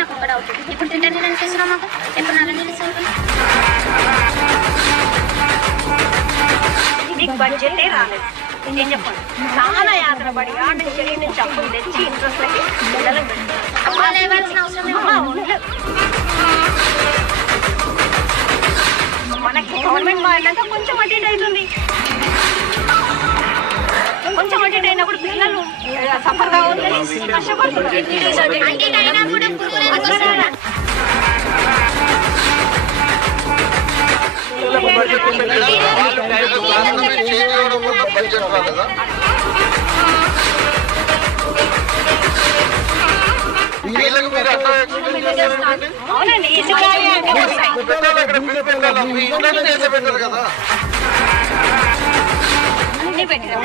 నాకు ఒక డౌట్. ఇప్పుడు ఫిల్టర్ నీళ్ళు చేస్తున్నాం, మాకు ఎప్పుడు నల్ల నీళ్ళు ఇస్తాం? మీకు బడ్జెటే రాలేదు. ఏం చెప్పండి, చాలా యాత్ర పడి ఆడ నుంచి నుంచి అప్పులు తెచ్చి ఇంట్రెస్ట్లకి పిల్లలకు మనకి గవర్నమెంట్ మారినాక కొంచెం అటెండ్ అవుతుంది. కొంచెం అటెండ్ అయినప్పుడు పిల్లలు సఫర్ కావద్దని కష్టపడుతున్నారు. అవునండి, అన్ని పెట్టారు.